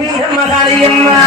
Veeramakaliamma